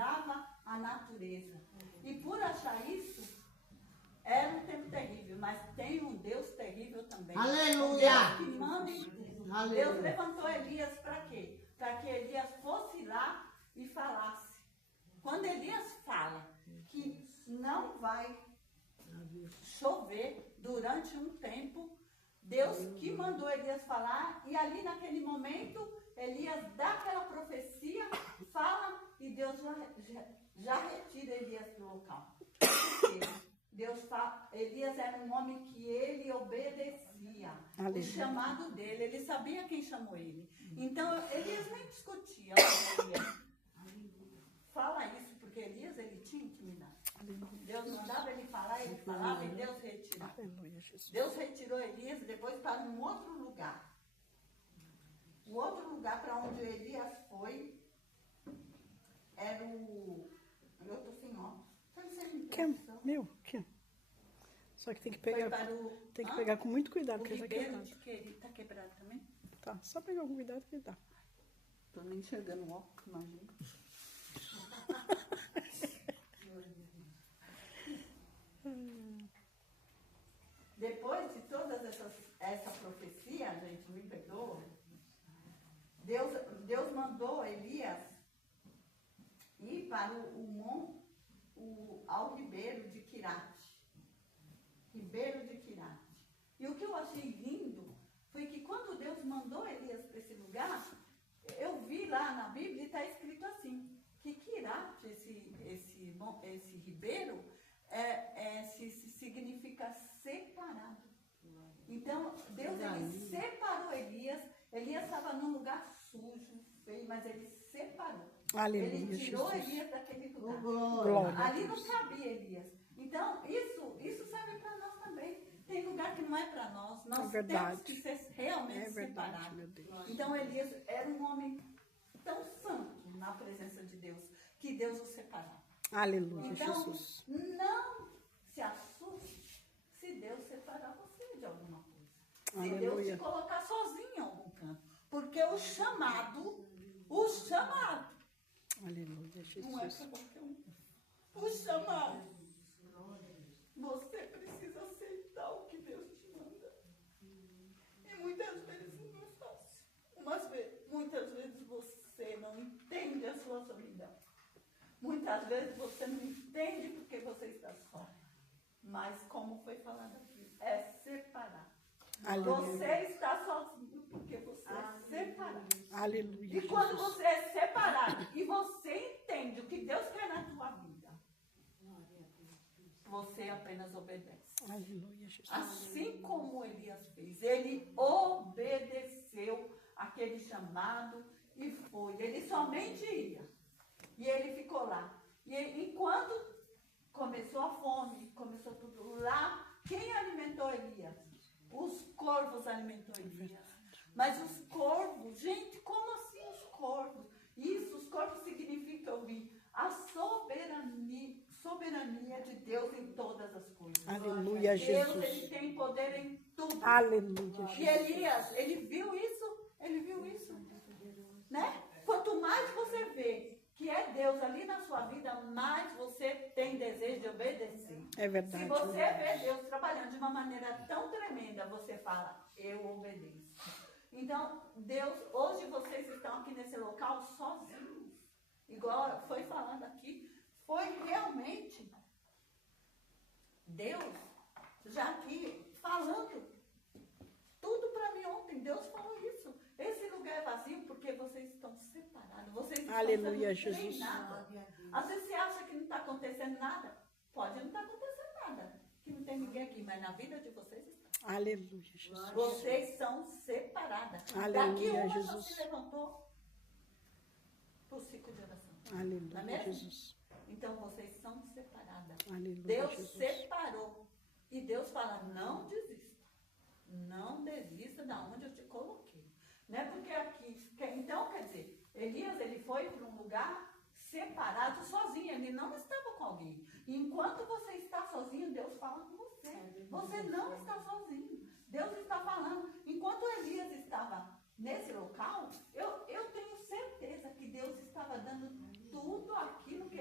desandava a natureza. E por achar isso, era um tempo terrível, mas tem um Deus terrível também. Aleluia! Um Deus que manda em tudo. Aleluia. Deus levantou Elias para quê? Para que Elias fosse lá e falasse. Quando Elias fala que não vai chover durante um tempo, Deus que mandou Elias falar, e ali naquele momento, Elias dá aquela profecia, fala, e Deus já retira Elias do local. Porque Elias era um homem que ele obedecia o chamado dele, ele sabia quem chamou ele. Então, Elias nem discutia. Fala isso, porque Elias, ele tinha intimidade. Deus mandava ele falar, ele falava, e Deus retirava. Deus retirou Elias depois para um outro lugar. O outro lugar para onde Elias foi era o... Eu estou sem óculos. Meu, aqui. Só que tem que pegar, tem que pegar com muito cuidado, porque já quebrado. Está quebrado também? Tá, só pegar com cuidado que dá. Estou nem enxergando o óculos, imagina. Depois de todas essa profecia, gente, me perdoa, Deus mandou Elias ir para ao ribeiro de Quirate. Ribeiro de Quirate. E o que eu achei lindo foi que quando Deus mandou Elias para esse lugar, eu vi lá na Bíblia e está escrito assim, que Quirate, esse ribeiro, significa separado. Então, Deus ele separou Elias. Elias estava num lugar sujo, feio, mas ele separou. Aleluia, ele tirou Jesus. Elias daquele lugar. Glória. Ali não cabia Elias. Então, isso serve para nós também. Tem lugar que não é para nós. Nós temos que ser realmente separados. Meu Deus. Então, Elias era um homem tão santo na presença de Deus, que Deus o separava. Aleluia, Então, Jesus. não se assuste se Deus separar você de alguma coisa. Se Deus Aleluia. te colocar sozinho em algum canto. Porque o chamado, Aleluia, não é Jesus. para qualquer um. O chamado, você precisa aceitar o que Deus te manda. E muitas vezes não é fácil. Muitas vezes você não entende a sua solidão. Muitas vezes você não entende porque você está só. Mas como foi falado aqui, é separar. Aleluia. Você está sozinho porque você é separado. Aleluia, E quando Jesus. você é separado e você entende o que Deus quer na tua vida, você apenas obedece. Aleluia, Jesus. Assim como Elias fez, ele obedeceu aquele chamado e foi. Ele somente ia. E ele ficou lá. E enquanto começou a fome, começou tudo lá, quem alimentou Elias? Os corvos alimentou Elias. Mas os corvos, gente, como assim os corvos? Isso, os corvos significa ouvir a soberania de Deus em todas as coisas. Aleluia, Deus, Jesus. ele tem poder em tudo. Aleluia, E Jesus. Elias, ele viu isso, né? Quanto mais você vê que é Deus ali na sua vida, mais você tem desejo de obedecer. É verdade. Se você vê Deus trabalhando de uma maneira tão tremenda, você fala, eu obedeço. Então, Deus, hoje vocês estão aqui nesse local sozinhos. Igual foi falando aqui, foi realmente Deus já aqui falando tudo para mim ontem. Deus falou isso. Esse lugar é vazio porque vocês estão separados. Vocês estão Aleluia, sendo Jesus. treinados. Às vezes você acha que não está acontecendo nada. Pode não estar acontecendo nada. Que não tem ninguém aqui, mas na vida de vocês está. Aleluia, Jesus. Vocês são separadas. Aleluia, Daqui uma Jesus. só se levantou para o ciclo de oração. Não é Aleluia, mesmo? Jesus. Então vocês são separadas. Aleluia, Deus Jesus. separou. E Deus fala, não desista. Não desista da onde eu te coloquei. Não é porque aqui... Então, quer dizer, Elias, ele foi para um lugar separado, sozinho. Ele não estava com alguém. E enquanto você está sozinho, Deus fala com você. Você não está sozinho. Deus está falando. Enquanto Elias estava nesse local, eu tenho certeza que Deus estava dando tudo aquilo que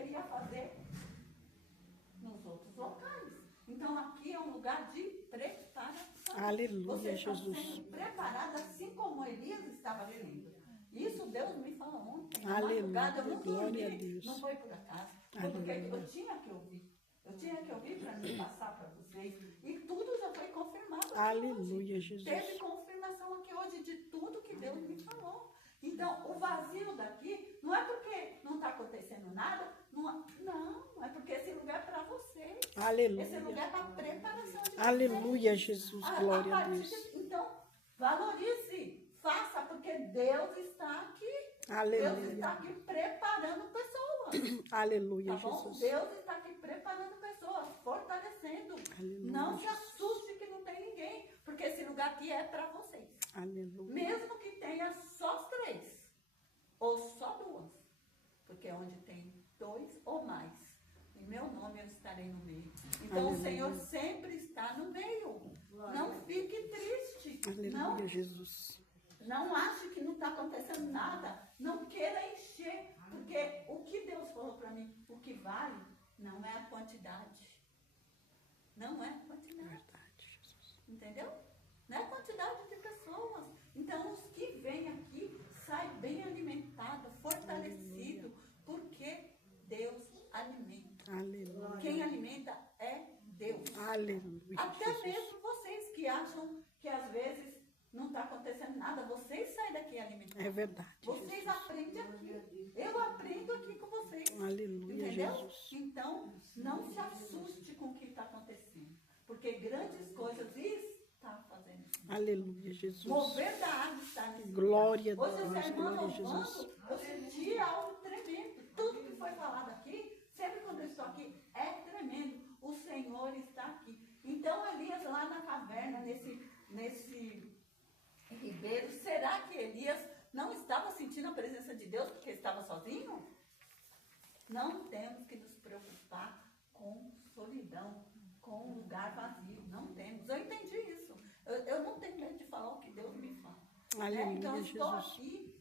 Aleluia, Você está Jesus. sendo preparado assim como Elias estava sendo. Isso Deus me falou ontem. Na Aleluia, madrugada, eu não glória a dormi. Deus. Não foi por acaso. Foi porque eu tinha que ouvir. Eu tinha que ouvir para me passar para vocês. E tudo já foi confirmado aqui Aleluia, hoje. Jesus. Teve confirmação aqui hoje de tudo que Deus me falou. Então, o vazio daqui não é porque não está acontecendo nada. Não é porque esse lugar é para vocês. Aleluia. Esse lugar é para preparação de vocês. Aleluia, Jesus. Glória a Deus. Então, valorize. Faça, porque Deus está aqui. Aleluia. Deus está aqui preparando pessoas. Aleluia, Tá bom? Jesus. Deus está aqui preparando pessoas, fortalecendo. Aleluia, Não se Jesus. assuste que não tem ninguém, porque esse lugar aqui é para vocês. Aleluia. Mesmo que tenha só 3 ou só 2, porque onde tem 2 ou mais, em meu nome eu estarei no meio. Então Aleluia. o Senhor sempre está no meio. Não fique triste. Aleluia, Jesus. Não ache que não está acontecendo nada. Não queira encher. Porque o que Deus falou para mim, o que vale, não é a quantidade. Não é a quantidade. Verdade, Jesus. Entendeu? Não é a quantidade de pessoas. Então, os que vêm aqui saem bem alimentados, fortalecidos, porque Deus alimenta. Aleluia. Quem alimenta é Deus. Aleluia, Até Jesus. mesmo vocês que acham que às vezes não está acontecendo nada, vocês saem daqui alimentados. É verdade, Vocês Jesus. aprendem aqui. Eu aprendo aqui com vocês. Aleluia, Entendeu? Jesus. Então, não se assuste com o que está acontecendo. Porque grandes coisas está fazendo. Aleluia, Jesus. Mover da água está nesse Glória a lugar. Hoje, Deus, essa irmã glória a Jesus. louvando, eu senti algo tremendo. Tudo que foi falado aqui, sempre quando eu estou aqui, é tremendo. O Senhor está aqui. Então, Elias lá na caverna, nesse ribeiro, será que Elias não estava sentindo a presença de Deus porque estava sozinho? Não temos que nos preocupar com solidão, com lugar vazio. Não temos. Eu entendi isso. Eu não tenho medo de falar o que Deus me fala. Aleluia, Então, eu estou Jesus. aqui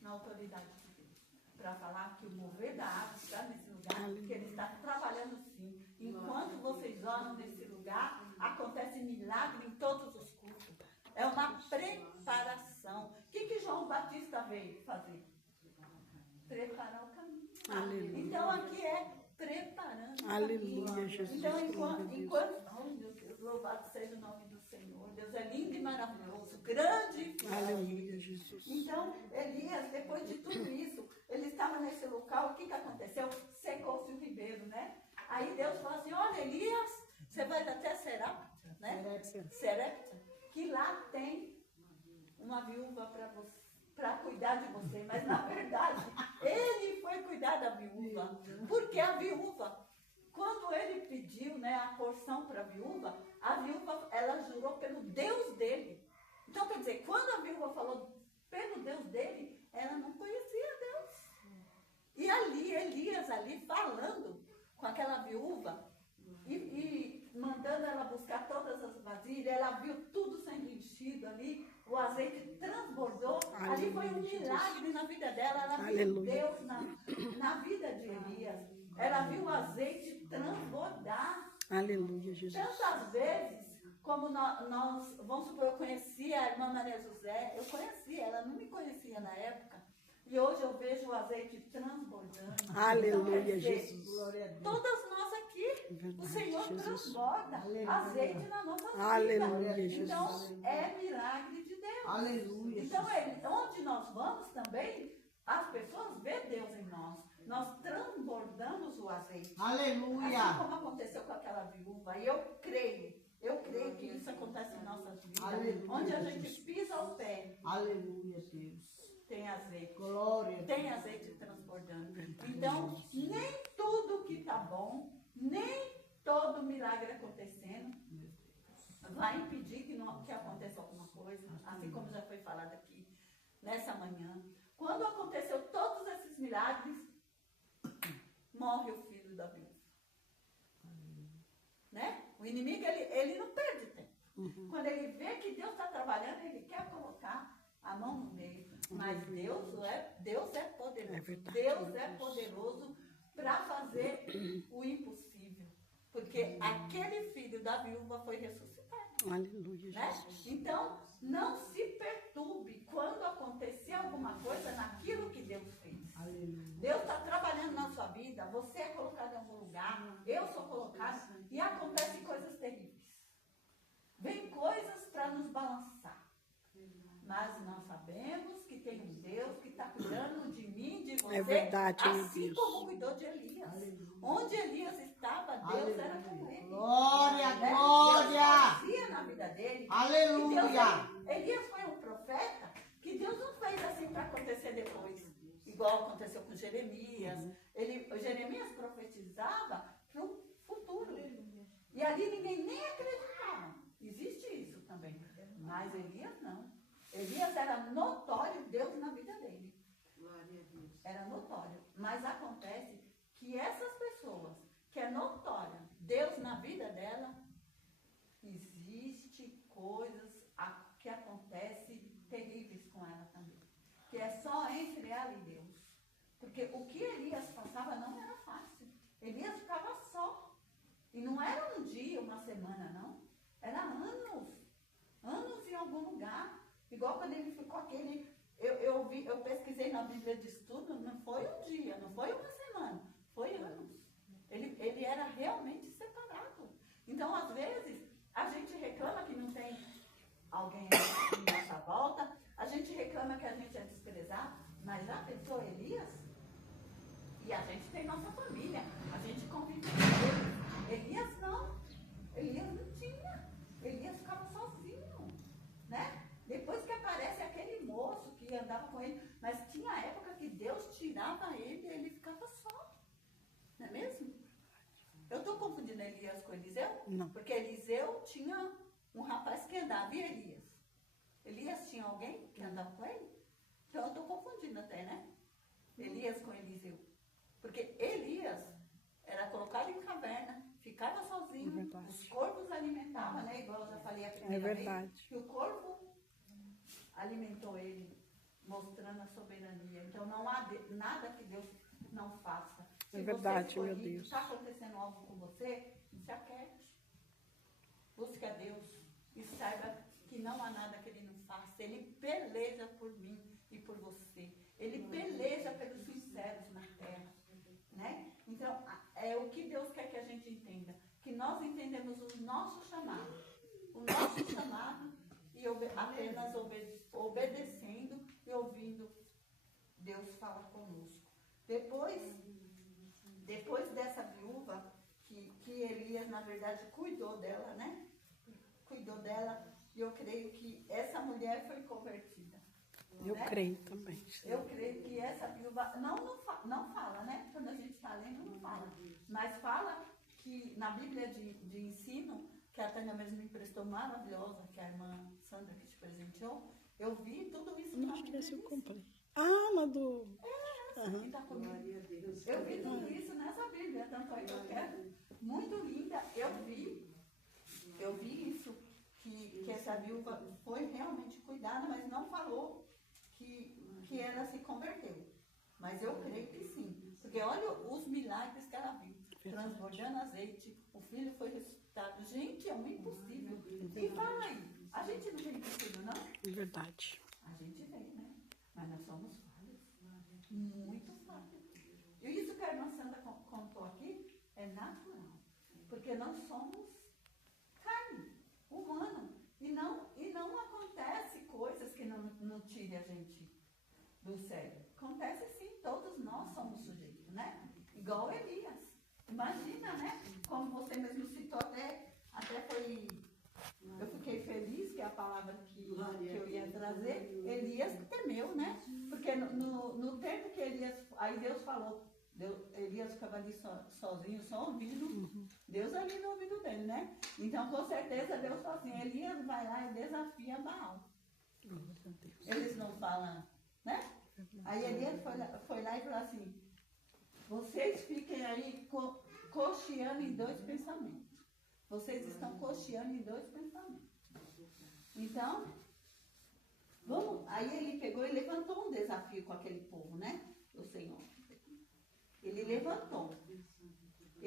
na autoridade de Deus para falar que o mover da água está nesse lugar, que Ele está trabalhando sim. Enquanto vocês oram nesse lugar, acontece milagre em todos os cultos. É uma preparação. O que João Batista veio fazer? Preparar o caminho. Aleluia. Então aqui é preparando o Aleluia, caminho. Jesus. Então Glória a Deus. oh meu Deus, louvado seja o nome do Senhor. Deus é lindo e maravilhoso, grande e fiel. Aleluia, Jesus. Então, Elias, depois de tudo isso, ele estava nesse local, o que aconteceu? Secou-se o ribeiro, né? Aí Deus falou assim, olha Elias, você vai até Serapta, né? Serepta, que lá tem uma viúva para você, para cuidar de você, mas na verdade, ele foi cuidar da viúva, porque a viúva, quando ele pediu, né, a porção para a viúva, ela jurou pelo Deus dele. Então, quer dizer, quando a viúva falou pelo Deus dele, ela não conhecia Deus. E ali, Elias ali falando com aquela viúva e mandando ela buscar todas as vasilhas, ela viu tudo sendo enchido ali, o azeite transbordou. Aleluia, ali foi um milagre Jesus. na vida dela, ela viu Aleluia. Deus na vida de Elias. Ela viu o azeite transbordar. Aleluia, Jesus. Tantas vezes, como nós, vamos supor, eu conhecia a irmã Maria José, eu conhecia, ela não me conhecia na época, e hoje eu vejo o azeite transbordando. Aleluia, Então, quer dizer, Jesus. Todas nós aqui, Verdade, o Senhor Jesus. transborda azeite na nossa vida. Aleluia, Então, Jesus. é milagre de Deus. Aleluia. Então, onde nós vamos também, as pessoas vê Deus em nós. Nós transbordamos o azeite. Aleluia. Assim como aconteceu com aquela viúva. E eu creio que isso acontece em nossas vidas. Aleluia, Onde a Jesus. gente pisa o pé, Aleluia, Deus. tem azeite. Glória. Tem azeite transbordando. Então, nem tudo que está bom, nem todo milagre acontecendo, vai impedir que aconteça alguma coisa. Assim como já foi falado aqui nessa manhã. Quando aconteceu todos esses milagres, morre o filho da viúva. Né? O inimigo, ele não perde tempo. Quando ele vê que Deus está trabalhando, ele quer colocar a mão no meio. Mas Deus é poderoso. É verdade, Deus é Jesus. poderoso para fazer o impossível. Porque aquele filho da viúva foi ressuscitado. Aleluia, Né? Jesus. Então, não se perturbe quando acontecer alguma coisa naquilo que Deus fez. Deus está trabalhando na sua vida, você é colocado em algum lugar, eu sou colocado, e acontecem coisas terríveis. Vem coisas para nos balançar. Mas nós sabemos que tem um Deus que está cuidando de mim, de você, É verdade, meu assim Deus. como cuidou de Elias. Onde Elias estava, Deus era com ele. Glória, Né? glória. Deus fazia na vida dele. Aleluia. E Deus, Elias foi um profeta que Deus não fez assim para acontecer depois. Igual aconteceu com Jeremias. Jeremias profetizava para o futuro. E ali ninguém nem acreditava. Existe isso também. Mas Elias não. Elias era notório Deus na vida dele. Era notório. Mas acontece que essas pessoas, que é notória Deus na vida dela, existe coisas que acontecem terríveis com ela também. Que é só entre ela e Deus. Porque o que Elias passava não era fácil. Elias ficava só. E não era um dia, uma semana, não. Era anos. Anos em algum lugar. Igual quando ele ficou aquele... Eu pesquisei na Bíblia de estudo, não foi um dia, não foi uma semana. Foi anos. Ele era realmente separado. Então, às vezes, a gente reclama que não tem alguém em nossa volta. A gente reclama que a gente é desprezado. Mas já pensou Elias? E a gente tem nossa família, a gente convive com ele. Elias não. Elias não tinha. Elias ficava sozinho, né? Depois que aparece aquele moço que andava com ele, mas tinha época que Deus tirava ele e ele ficava só. Não é mesmo? Eu estou confundindo Elias com Eliseu? Não. Porque Eliseu tinha um rapaz que andava, e Elias? Elias tinha alguém que andava com ele? Então eu estou confundindo até, né? Elias com Eliseu. Porque Elias era colocado em caverna, ficava sozinho, os corvos alimentavam, né? Igual eu já falei a primeira vez, que o corvo alimentou ele, mostrando a soberania. Então não há nada que Deus não faça. Se verdade, você meu Deus. Está acontecendo algo com você, se aquiete. Busque a Deus e saiba que não há nada que Ele não faça. Ele peleja por mim e por você. Ele peleja pelos sinceros na terra. Né? Então, é o que Deus quer que a gente entenda. Que nós entendemos o nosso chamado. O nosso chamado e apenas obedecendo e ouvindo Deus falar conosco. Depois dessa viúva, que Elias, na verdade, cuidou dela, né? Cuidou dela, e eu creio que essa mulher foi convertida. Eu creio também. Eu creio que essa viúva, não fala, né? Quando a gente está lendo, não fala. Mas fala que na Bíblia de ensino, que a Tânia mesmo me emprestou, maravilhosa, que a irmã Sandra que te presenteou, eu vi tudo isso na Acho que Bíblia esse eu de comprei. Ah, na do... essa que tá comigo. Eu vi tudo isso nessa Bíblia, tanto é que eu quero. Muito linda. Eu vi isso, que essa viúva foi realmente cuidada, mas não falou que ela se converteu. Mas eu creio que sim. Porque olha os milagres que ela viu. Transbordando azeite, o filho foi ressuscitado. Gente, é um impossível. E fala aí, a gente não tem impossível, não? É verdade. A gente tem, né? Mas nós somos falhos. Muito falhos. E isso que a irmã Sandra contou aqui é natural. Porque nós somos carne, humano. E não acontece coisas que não tirem a gente do sério. Acontece sim, todos nós somos sujeitos, né? Igual Elias. Imagina, né? Como você mesmo citou, até foi... Eu fiquei feliz que a palavra que eu ia trazer, Elias temeu, né? Porque no tempo que Elias... Aí Deus falou, Elias ficava ali sozinho, só ouvindo. Deus ali no ouvido dele, né? Então, com certeza, Deus falou assim, Elias vai lá e desafia Baal. Eles não falam, né? Aí Elias foi lá e falou assim, vocês fiquem aí cocheando em dois pensamentos. Vocês estão cocheando em dois pensamentos. Então, aí ele pegou e levantou um desafio com aquele povo, né? Do Senhor. Ele levantou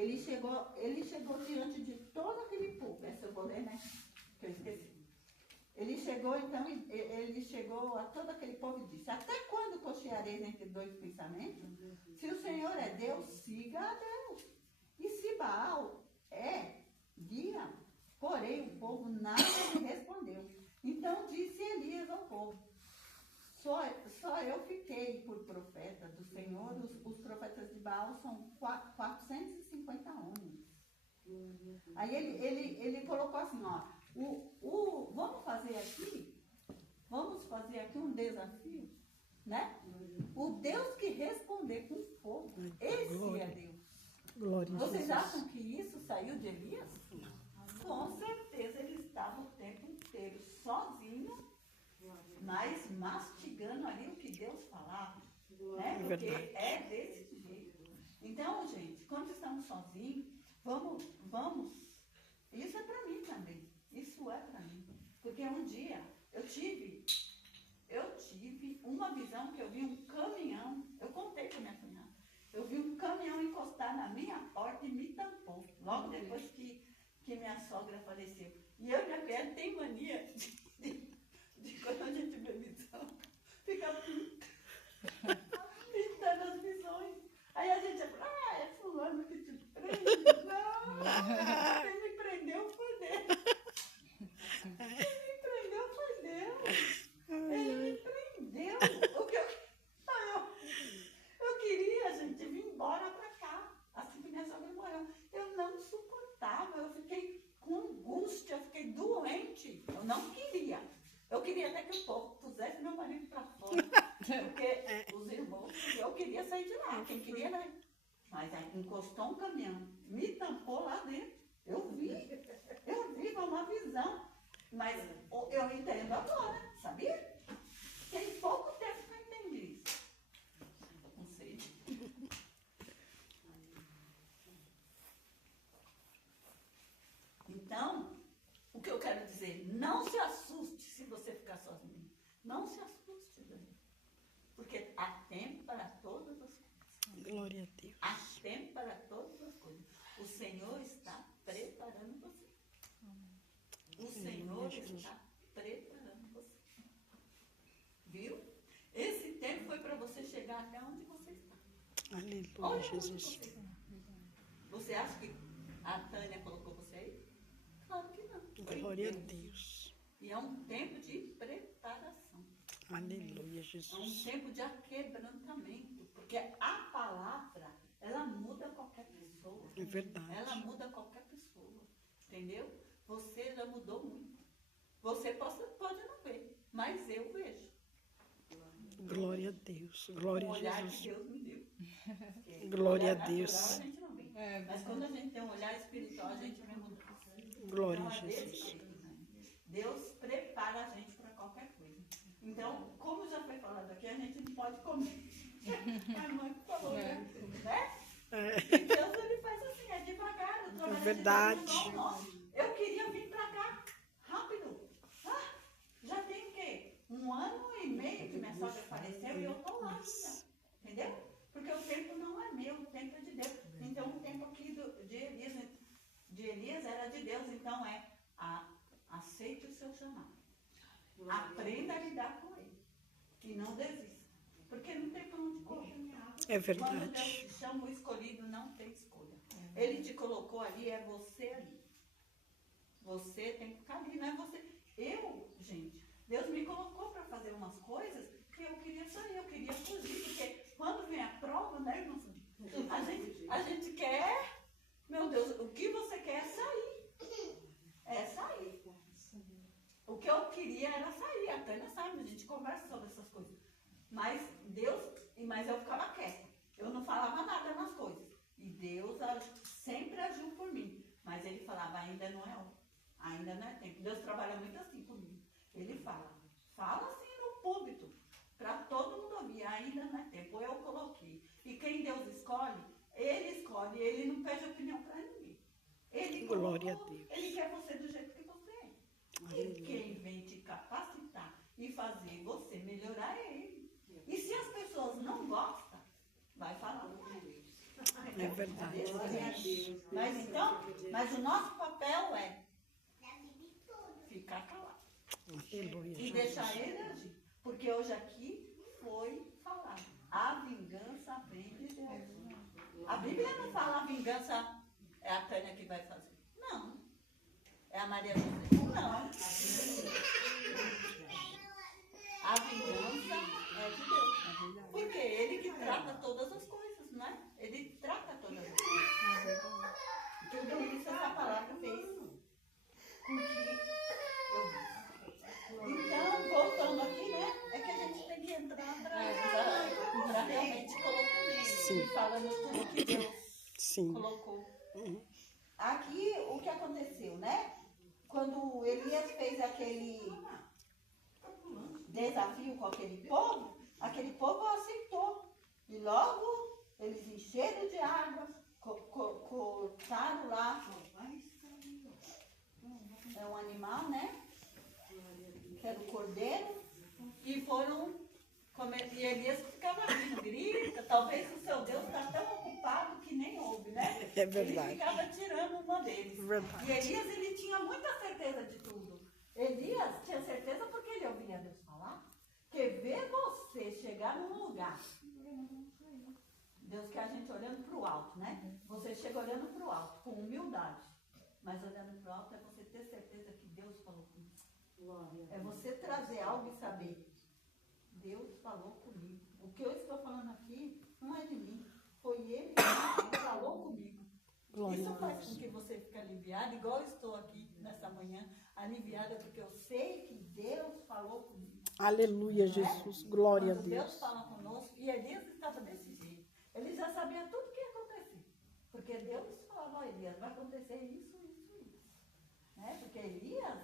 ele chegou diante de todo aquele povo. Essa eu vou ler, né? Que eu esqueci. Ele chegou, então, ele chegou a todo aquele povo e disse: até quando cocheareis entre dois pensamentos? Se o Senhor é Deus, siga a Deus. E se Baal é, guia. Porém, o povo nada lhe respondeu. Então disse Elias ao povo: só eu fiquei por profeta do Senhor, os profetas de Baal são 450 homens. Aí ele colocou assim, ó, vamos fazer aqui um desafio, né? O Deus que responder com fogo, esse é Deus. Glória a Vocês Jesus. acham que isso saiu de Elias? Com certeza ele estava o tempo inteiro sozinho, mas mastigando ali o que Deus falava, né? Porque é desse jeito. Então, gente, quando estamos sozinhos, vamos, isso é para mim também, isso é para mim. Porque um dia eu tive uma visão que eu vi um caminhão, eu contei para minha cunhada, eu vi um caminhão encostar na minha porta e me tampou, logo depois que minha sogra faleceu. E eu e minha filha tem mania de quando a gente vê visão, fica pintando as visões. Aí a gente fala, é fulano que te prende. Não, quem me prendeu foi Deus. Quem me prendeu foi Deus. Ele me prendeu. Eu queria, gente, vir embora pra cá, assim que minha sogra morreu. Eu não suportava, eu fiquei com angústia, eu fiquei doente. Eu não queria. Eu queria até que o povo pusesse meu marido pra fora. Porque os irmãos, eu queria sair de lá, quem queria, né? Mas aí encostou um caminhão, me tampou lá dentro. Eu vi, foi uma visão. Mas eu entendo agora, sabia? Tem pouco tempo que eu entendi isso. Não sei. Então, o que eu quero dizer, não se assuste se você ficar sozinho. Não se assuste, Dani. Porque há tempo para todas as coisas. Glória a Deus. Há tempo para todas as coisas. O Senhor está preparando você. O Senhor está preparando você. Viu? Esse tempo foi para você chegar até onde você está. Aleluia, Olha Jesus. onde você está. Você acha que a Tânia colocou você aí? Claro que não. Foi Glória a Deus. Deus. E é um tempo de preparação. Aleluia, É um Jesus. tempo de aquebrantamento. Porque a palavra, ela muda qualquer pessoa. É verdade. Ela muda qualquer pessoa. Entendeu? Você já mudou muito. Você pode não ver, mas eu vejo. Glória a Deus. Glória O a olhar que Jesus. Deus me deu. Glória a O olhar Deus. natural a gente não vê. Mas quando a gente tem um olhar espiritual, a gente vê mudança. Glória Então a é desse Jesus. jeito, né? Deus prepara a gente para qualquer coisa. Então, como já foi falado aqui, a gente não pode comer. A mãe falou, né? E Deus, ele faz assim, é devagar. O trabalho de verdade. Deus é igual ao nosso. Eu queria vir para cá rápido. Já tem o quê? 1 ano e meio que minha sogra faleceu e eu estou lá ainda. Entendeu? Porque o tempo não é meu, o tempo é de Deus. Então o tempo aqui de Elias era de Deus. Então aceite o seu chamado. Aprenda a lidar com ele. E não desista. Porque não tem para onde correr. É Quando Deus verdade. te chama, o escolhido não tem escolha. Ele te colocou ali, é você ali. Você tem que ficar ali, não é você. Gente, Deus me colocou para fazer umas coisas que eu queria sair, eu queria fugir, porque quando vem a prova, né, irmão? A gente quer, meu Deus, o que você quer é sair. É sair. O que eu queria era sair, a Tânia sabe, a gente conversa sobre essas coisas. Mas eu ficava quieta. Eu não falava nada nas coisas. E Deus sempre agiu por mim. Mas ele falava, ainda não é hora. Ainda não é tempo. Deus trabalha muito assim comigo. Ele fala assim no púlpito, para todo mundo ouvir, ainda não é tempo, eu coloquei. E quem Deus escolhe, ele não pede opinião para ninguém. Ele Glória colocou, a Deus. ele quer você do jeito que você é. E quem vem te capacitar e fazer você melhorar é ele. E se as pessoas não gostam, vai falar com ele. É verdade. Mas então, mas o nosso papel é ficar calado. Aleluia, E Jesus. deixar ele agir. Porque hoje aqui foi falado. A vingança vem de Deus. A Bíblia não fala a vingança é a Tânia que vai fazer. Não. É a Maria José. Não. A vingança é de Deus. Porque é ele que trata todas as coisas, não é? Ele trata todas as coisas. Tudo isso essa palavra fez com que eu vi. Então, voltando aqui, né? É que a gente tem que entrar para realmente colocar Sim. falando tudo que Deus Sim. colocou. Aqui, o que aconteceu, né? Quando Elias fez aquele desafio com aquele povo aceitou. E logo eles encheram de água, cortaram lá. É um animal, né? Que era o cordeiro. E foram comer. E Elias ficava rindo, grita. Talvez o seu Deus está tão ocupado que nem ouve, né? É verdade. Ele ficava tirando uma deles. Verdade. E Elias, ele tinha muita certeza de tudo. Elias tinha certeza porque ele ouvia Deus falar. Que ver você chegar num lugar. Deus quer a gente olhando para o alto, né? Você chega olhando para o alto, com humildade. Mas olhando para o alto é você ter certeza que Deus falou comigo. É você trazer algo e saber. Deus falou comigo. O que eu estou falando aqui não é de mim. Foi Ele que falou comigo. Glória Isso a faz Deus. com que você fique aliviado, igual eu estou aqui nessa manhã, aliviada, porque eu sei que Deus falou comigo. Aleluia, Jesus. Glória a Quando Deus Deus. fala conosco, e Elias estava desse jeito. Ele já sabia tudo o que ia acontecer. Porque Deus falava, ó, Elias, vai acontecer isso, isso, isso. Né? Porque Elias,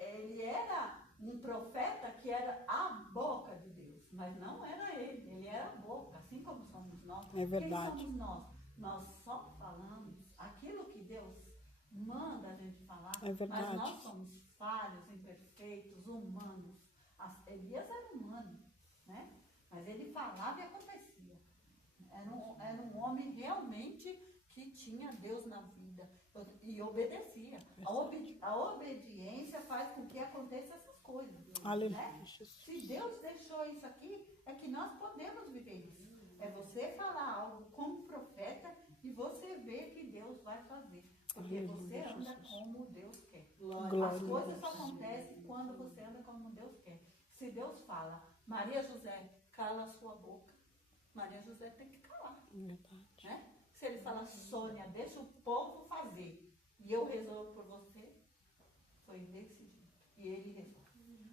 ele era um profeta que era a boca de Deus. Mas não era ele era a boca, assim como somos nós. É verdade. Quem somos nós? Nós só falamos aquilo que Deus manda a gente falar. É verdade. Mas nós somos falhos, imperfeitos, humanos. Elias era humano, né? Mas ele falava e acontecia. Era um homem realmente que tinha Deus na vida e obedecia. A obediência faz com que aconteçam essas coisas. Aleluia, Né? Jesus. Se Deus deixou isso aqui, é que nós podemos viver isso. É você falar algo como profeta e você ver que Deus vai fazer. Porque você Aleluia, anda Jesus. como Deus quer. Glória As a coisas Deus. só acontecem quando você anda como Deus quer. Se Deus fala, Maria José, cala a sua boca, Maria José tem que calar. Verdade. Né? Se ele fala, Sônia, deixa o povo fazer e eu resolvo por você, foi desse jeito. E ele resolve.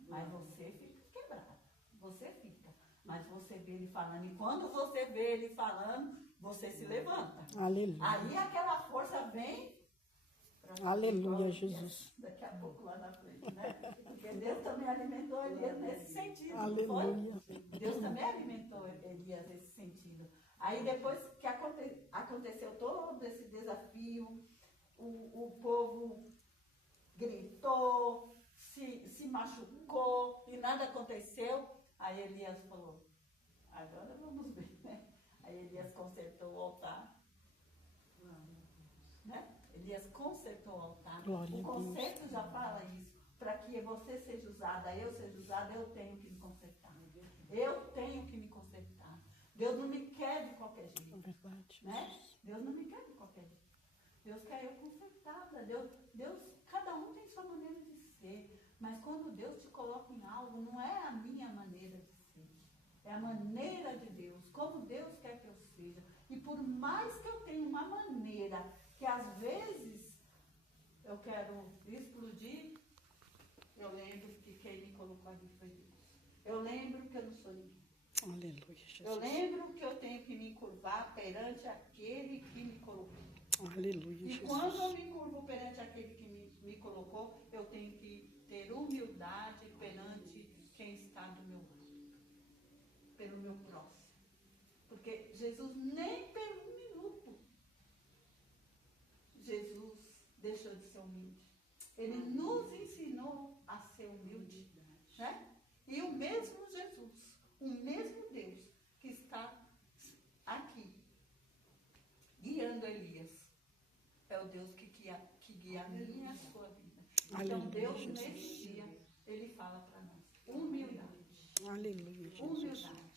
Mas você fica quebrado. Você fica. Mas você vê ele falando. E quando você vê ele falando, você se levanta. Aleluia. Aí aquela força vem. Aleluia, Jesus. Daqui a pouco lá na frente, né? Porque Deus também alimentou Elias nesse sentido. Não Aleluia. foi? Deus também alimentou Elias nesse sentido. Aí depois que aconteceu todo esse desafio, o povo gritou, se machucou e nada aconteceu. Aí Elias falou, agora vamos ver, né? Aí Elias consertou o altar. Né? Elias consertou o altar. Glória O a Deus. conserto já fala isso. Para que você seja usada, eu seja usada, eu tenho que me consertar. Eu tenho que me consertar. Deus não me quer de qualquer É jeito. verdade. Né? Deus não me quer de qualquer jeito. Deus quer eu consertada. Deus, cada um tem sua maneira de ser. Mas quando Deus te coloca em algo, não é a minha maneira de ser. É a maneira de Deus. Como Deus quer que eu seja. E por mais que eu tenha uma maneira que às vezes eu quero explodir, eu lembro que quem me colocou ali foi Deus. Eu lembro que eu não sou ninguém. Aleluia, Jesus. Eu lembro que eu tenho que me curvar perante aquele que me colocou. Aleluia, E Jesus. quando eu me curvo perante aquele que me colocou, eu tenho que ter humildade perante quem está do meu lado. Pelo meu próximo. Porque Jesus nem por um minuto, Jesus deixou de ser humilde. Ele nos ensinou a ser humilde. Né? E o mesmo Jesus, o mesmo Deus que está aqui, Deus que guia a minha e a sua vida. Então, Aleluia, Deus, Jesus. nesse dia, Ele fala para nós: humildade. Aleluia, Jesus. Humildade.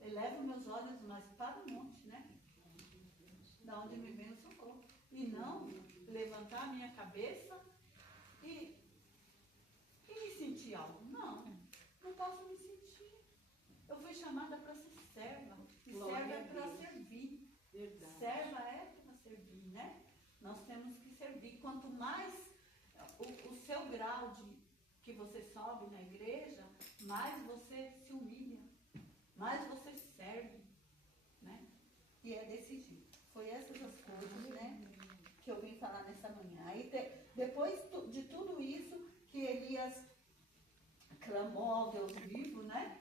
Eleva meus olhos, mas para o monte, né? Da onde me vem o socorro. E não levantar a minha cabeça e me sentir algo. Não, não posso me sentir. Eu fui chamada para ser serva. E serva é para servir. Verdade. Serva é para servir, né? Nós temos que servir. Quanto mais o seu grau que você sobe na igreja, mais você se humilha, mais você serve, né? E é desse jeito. Foi essas as coisas, né, que eu vim falar nessa manhã. Aí depois de tudo isso, que Elias clamou ao Deus vivo, né?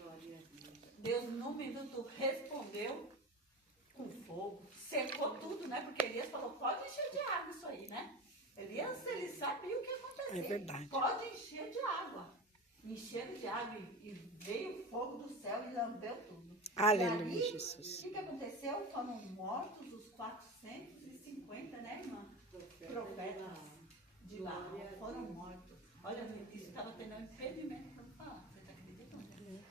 Glória a Deus. Deus, num minuto, respondeu com fogo, secou tudo, né? Porque Elias falou: pode encher de água isso aí, né? Elias, ele sabia o que ia acontecer. É verdade. Pode encher de água. Encheram de água e veio o fogo do céu e lambeu tudo. Aleluia, E aí, Jesus. o que aconteceu? Foram mortos os 450, né, irmã? Profetas de Baal foram mortos. Olha, isso estava tendo um impedimento para falar. Você está acreditando?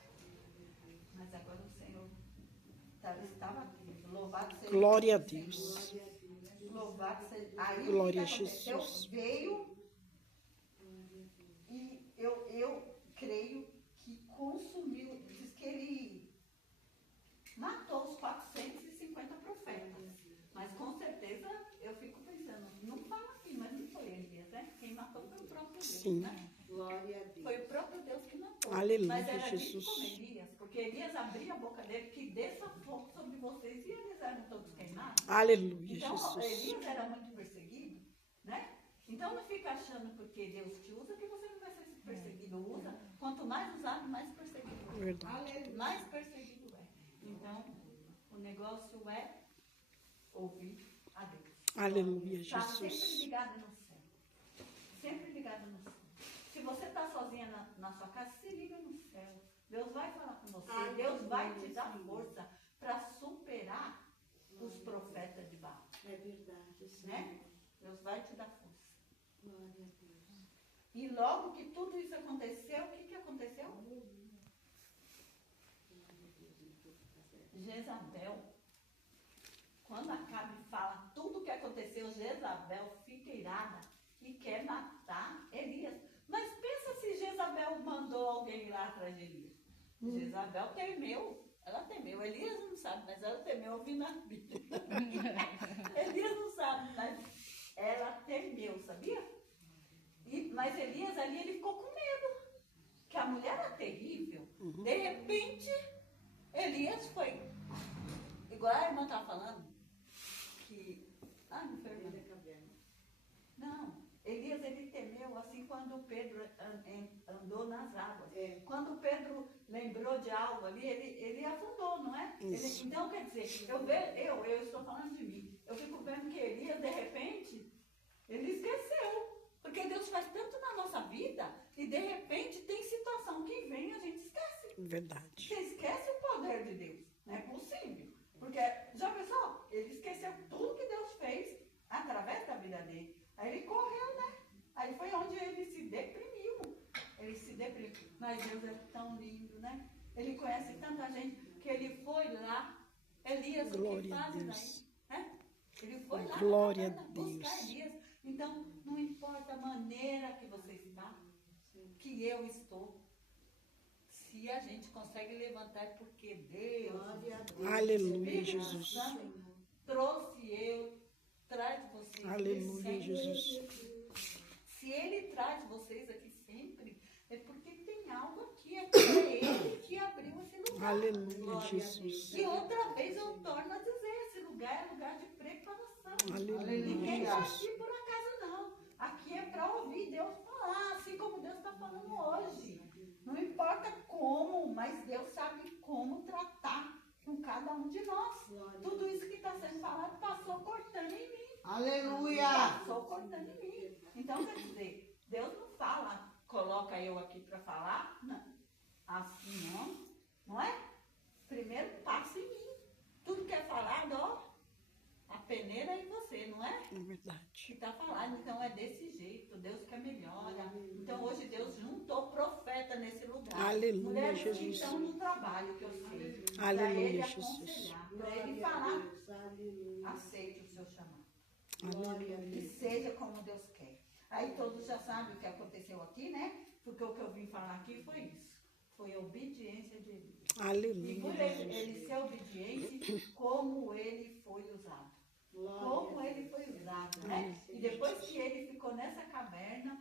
Mas agora o Senhor estava aqui. Louvado seja Glória a o Senhor. Deus. Louvado seja. Aí Glória o a que aconteceu? Jesus. Veio e eu creio que consumiu, diz que ele matou os 450 profetas. Mas com certeza eu fico pensando, não fala assim, mas não foi Elias, né? Quem matou foi o próprio Deus, Sim. né? Glória a Deus. Foi o próprio Deus que matou. Aleluia, Mas era dito Jesus. como Elias, porque Elias abria a boca dele que desça fogo sobre vocês e eles eram todos queimados. Aleluia, Então, Jesus. Elias era muito perseguido, né? Então não fica achando porque Deus te usa que você não vai ser perseguido. Usa, quanto mais usado, mais perseguido é. Verdade. Mais perseguido é. Então, o negócio é ouvir a Deus. Aleluia, Está sempre Jesus. ligado no céu. Sempre ligado no céu. Se você está sozinha na sua casa, se liga no céu. Deus vai falar com você. Deus vai te dar força para superar os profetas de Baal. É verdade, Senhor. Né? Deus vai te dar força. Glória a Deus. E logo que tudo isso aconteceu, o que aconteceu? Jezabel. Quando Acabe fala tudo o que aconteceu, Jezabel fica irada e quer matar Elias. Mas pensa se Jezabel mandou alguém ir lá atrás de Elias. Jezabel temeu. Ela temeu. Elias não sabe, mas ela temeu ouvindo a Bíblia. Elias não sabe, mas ela temeu, sabia? Mas Elias ali, ele ficou com medo. Que a mulher era terrível. De repente, Elias foi. Igual a irmã estava falando. Que. Ah, não foi a irmã. Não. Elias, ele temeu assim quando Pedro andou nas águas. Quando Pedro lembrou de algo ali, ele afundou, não é? Então, quer dizer, eu estou falando de mim. Eu fico vendo que Elias, de repente, ele esqueceu. Porque Deus faz tanto na nossa vida e, de repente, tem situação que vem e a gente esquece. Verdade. Você esquece o poder de Deus. Não é possível. Porque, já pensou? Ele esqueceu tudo que Deus fez através da vida dele. Aí ele correu, né? Aí foi onde ele se deprimiu. Ele se deprimiu. Mas Deus é tão lindo, né? Ele conhece tanta gente que ele foi lá. Elias, Glória o que a faz Deus. daí? Né? Ele foi lá Glória a buscar Deus. Elias. Então, não importa a maneira que você está, que eu estou. Se a gente consegue levantar é porque Deus, Aleluia, Espírito Jesus. Santo, trouxe eu, traz vocês. Aleluia, sempre. Jesus. Se Ele traz vocês aqui sempre, é porque tem algo aqui. É Ele que abriu esse lugar. Aleluia, Jesus. E outra vez eu torno a dizer, esse lugar é lugar de preparação. Aleluia, Ninguém está Jesus. aqui por acaso, não. Aqui é para ouvir Deus falar, assim como Deus está falando hoje. Não importa como, mas Deus sabe como tratar com cada um de nós. Tudo isso que está sendo falado passou cortando em mim. Aleluia. Passou cortando em mim. Então, quer dizer, Deus não fala, coloca eu aqui para falar, não. Assim não é? Primeiro passa em mim. Tudo que é falado, ó, a peneira é em você, não é? Verdade. que está falando, então é desse jeito, Deus quer melhora. Então hoje Deus juntou profeta nesse lugar. Aleluia, Mulheres que Jesus. estão no trabalho, que eu sei. Para Aleluia, ele Jesus. aconselhar, para ele Glória a falar, Deus. Aleluia. aceite o seu chamado. Glória a E Deus. seja como Deus quer. Aí todos já sabem o que aconteceu aqui, né? Porque o que eu vim falar aqui foi isso. Foi a obediência de Elias. E por Aleluia. ele ser obediente, como ele foi usado. Como ele foi usado, né? E depois que ele ficou nessa caverna,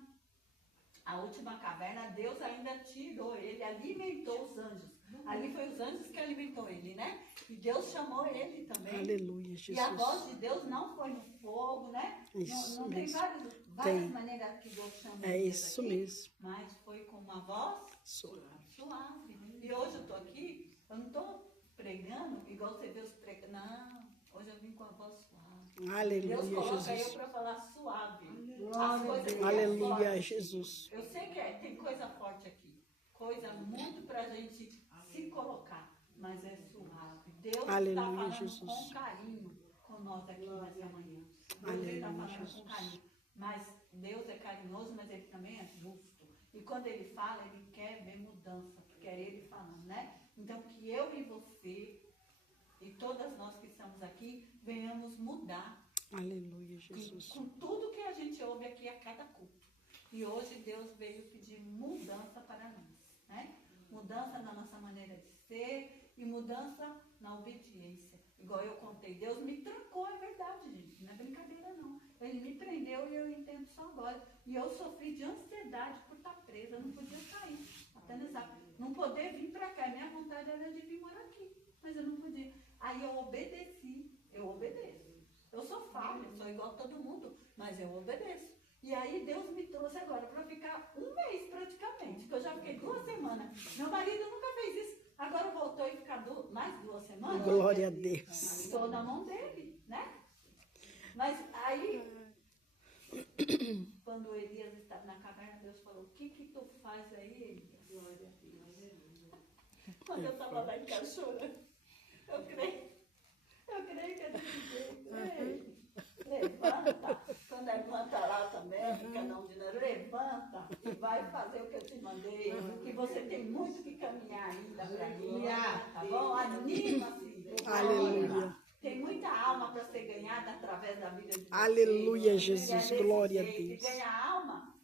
a última caverna, Deus ainda tirou ele, alimentou os anjos. Ali foi os anjos que alimentou ele, né? E Deus chamou ele também. Aleluia, E a voz Jesus. de Deus não foi no fogo, né? Isso Não tem mesmo. várias Tem. maneiras que Deus chama É Elias isso aqui, mesmo. mas foi com uma voz Suave. suave. E hoje eu estou aqui, eu não estou pregando igual você vê os pregando. Não, hoje eu vim com a voz suave. Deus Aleluia, coloca eu Jesus. para falar suave. Glória As a coisas Deus. que é Aleluia, forte. Jesus. Eu sei que tem coisa forte aqui. Coisa muito para a gente se colocar. Mas é suave. Deus Aleluia, está falando Jesus. com carinho com nós aqui nessa manhã. Deus Aleluia, está falando Jesus. com carinho. Mas Deus é carinhoso, mas Ele também é justo. E quando Ele fala, Ele quer ver mudança. Porque é Ele falando, né? Então que eu e você e todas nós que estamos aqui venhamos mudar Aleluia, Jesus. com tudo que a gente ouve aqui a cada culto. E hoje Deus veio pedir mudança para nós, né? Mudança na nossa maneira de ser e mudança na obediência. Igual eu contei, Deus me trancou, é verdade, gente, não é brincadeira não. Ele me prendeu e eu entendo só agora. E eu sofri de ansiedade por estar presa, eu não podia sair, apenas não poder vir para cá. Minha vontade era de vir morar aqui, mas eu não podia. Aí eu obedeci, eu obedeço. Eu sou falha, sou igual a todo mundo, mas eu obedeço. E aí Deus me trouxe agora para ficar um mês praticamente, que eu já fiquei 2 semanas. Meu marido nunca fez isso. Agora voltou e ficar mais 2 semanas. Glória a Deus. Estou na mão dele, né? Mas aí, quando o Elias estava na caverna, Deus falou, o que tu faz aí, Elias? Glória a Deus. Quando eu estava lá em casa chorando, eu creio que é desse jeito. Ei, levanta. Quando levanta lá também, fica não de nada, levanta e vai fazer o que eu te mandei. Que você tem muito que caminhar ainda para mim. Tá bom? Anima-se. Aleluia. Tem muita alma para ser ganhada através da vida de vocês. Aleluia, Jesus. E é desse Glória a jeito. E Deus. ganhar alma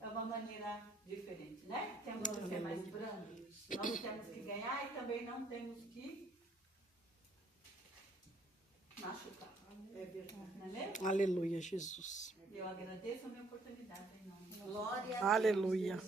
é uma maneira diferente, né? Temos que ser mais brandos. Nós temos que ganhar e também não temos que machucar. É verdade. Não é mesmo? Aleluia, Jesus. Eu agradeço a minha oportunidade em nome de Jesus. Glória a Deus. Aleluia.